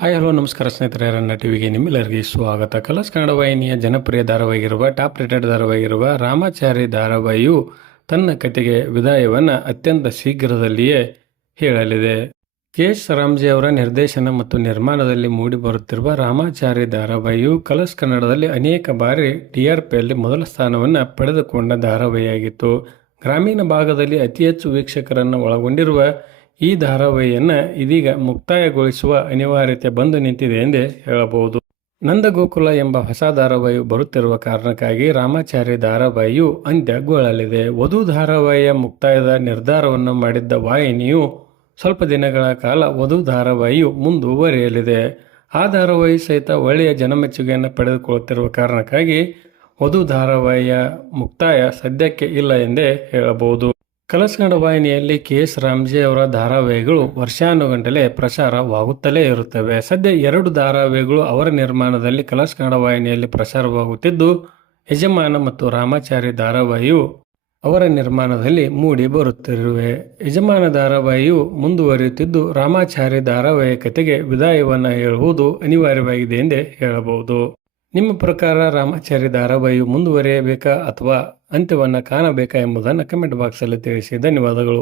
Hi hello ನಮಸ್ಕಾರ ಸ್ನೇಹಿತರೆ, ರನ್ನ ಟಿವಿಗೆ ನಿಮ್ಮೆಲ್ಲರಿಗೆ ಸ್ವಾಗತ. ಕಲರ್ಸ್ ಕನ್ನಡ ವಾಹಿನಿಯ ಜನಪ್ರಿಯ ಧಾರಾವಾಹಿಗಿರುವ ಟಾಪ್ ರೇಟೆಡ್ ಧಾರಾವಾಹಿಗಿರುವ ರಾಮಾಚಾರಿ ಧಾರಾವಾಹಿಯು ತನ್ನ ಕತೆಗೆ ವಿದಾಯವನ್ನು ಅತ್ಯಂತ ಶೀಘ್ರದಲ್ಲಿಯೇ ಹೇಳಲಿದೆ. ಕೆ ಎಸ್ ರಾಮ್ಜಿ ಅವರ ನಿರ್ದೇಶನ ಮತ್ತು ನಿರ್ಮಾಣದಲ್ಲಿ ಮೂಡಿಬರುತ್ತಿರುವ ರಾಮಾಚಾರಿ ಧಾರಾವಾಹಿಯು ಕಲರ್ಸ್ ಕನ್ನಡದಲ್ಲಿ ಅನೇಕ ಬಾರಿ ಟಿ ಆರ್ ಪಿಯಲ್ಲಿ ಮೊದಲ ಸ್ಥಾನವನ್ನು ಪಡೆದುಕೊಂಡ ಧಾರಾವಾಹಿಯಾಗಿತ್ತು. ಗ್ರಾಮೀಣ ಭಾಗದಲ್ಲಿ ಅತಿ ಹೆಚ್ಚು ವೀಕ್ಷಕರನ್ನು ಒಳಗೊಂಡಿರುವ ಈ ಧಾರಾವಾಹಿಯನ್ನು ಇದೀಗ ಮುಕ್ತಾಯಗೊಳಿಸುವ ಅನಿವಾರ್ಯತೆ ಬಂದು ನಿಂತಿದೆ ಎಂದೇ ಹೇಳಬಹುದು. ನಂದಗೋಕುಲ ಎಂಬ ಹೊಸ ಧಾರಾವಾಹಿಯು ಬರುತ್ತಿರುವ ಕಾರಣಕ್ಕಾಗಿ ರಾಮಾಚಾರಿ ಧಾರಾವಾಹಿಯು ಅಂತ್ಯಗೊಳ್ಳಲಿದೆ. ವಧು ಧಾರಾವಾಹಿಯ ಮುಕ್ತಾಯದ ನಿರ್ಧಾರವನ್ನು ಮಾಡಿದ್ದ ವಾಹಿನಿಯು ಸ್ವಲ್ಪ ದಿನಗಳ ಕಾಲ ವಧು ಧಾರಾವಾಹಿಯು ಮುಂದುವರಿಯಲಿದೆ. ಆ ಧಾರಾವಾಹಿ ಸಹಿತ ಒಳ್ಳೆಯ ಜನಮೆಚ್ಚುಗೆಯನ್ನು ಪಡೆದುಕೊಳ್ಳುತ್ತಿರುವ ಕಾರಣಕ್ಕಾಗಿ ವಧು ಧಾರಾವಾಹಿಯ ಮುಕ್ತಾಯ ಸದ್ಯಕ್ಕೆ ಇಲ್ಲ ಎಂದೇ ಹೇಳಬಹುದು. ಕಲರ್ಸ್ ಕನ್ನಡ ವಾಹಿನಿಯಲ್ಲಿ ಕೆ ಎಸ್ ರಾಮ್ಜಿ ಅವರ ಧಾರಾವಾಹಿಗಳು ವರ್ಷಾನುಗಂಟಲೆ ಪ್ರಸಾರವಾಗುತ್ತಲೇ ಇರುತ್ತವೆ. ಸದ್ಯ ಎರಡು ಧಾರಾವಾಹಿಗಳು ಅವರ ನಿರ್ಮಾಣದಲ್ಲಿ ಕಲರ್ಸ್ ಕನ್ನಡ ವಾಹಿನಿಯಲ್ಲಿ ಪ್ರಸಾರವಾಗುತ್ತಿದ್ದು, ಯಜಮಾನ ಮತ್ತು ರಾಮಾಚಾರಿ ಧಾರಾವಾಹಿಯು ಅವರ ನಿರ್ಮಾಣದಲ್ಲಿ ಮೂಡಿ ಬರುತ್ತಿರುವೆ. ಯಜಮಾನ ಧಾರಾವಾಹಿಯು ಮುಂದುವರಿಯುತ್ತಿದ್ದು, ರಾಮಾಚಾರಿ ಧಾರಾವಾಹಿ ಕತೆಗೆ ವಿದಾಯವನ್ನು ಹೇಳುವುದು ಅನಿವಾರ್ಯವಾಗಿದೆ ಎಂದೇ ಹೇಳಬಹುದು. ನಿಮ್ಮ ಪ್ರಕಾರ ರಾಮಾಚಾರಿ ಧಾರಾವಾಹಿಯು ಮುಂದುವರಿಯಬೇಕಾ ಅಥವಾ ಅಂತ್ಯವನ್ನು ಕಾಣಬೇಕಾ ಎಂಬುದನ್ನು ಕಮೆಂಟ್ ಬಾಕ್ಸಲ್ಲಿ ತಿಳಿಸಿ. ಧನ್ಯವಾದಗಳು.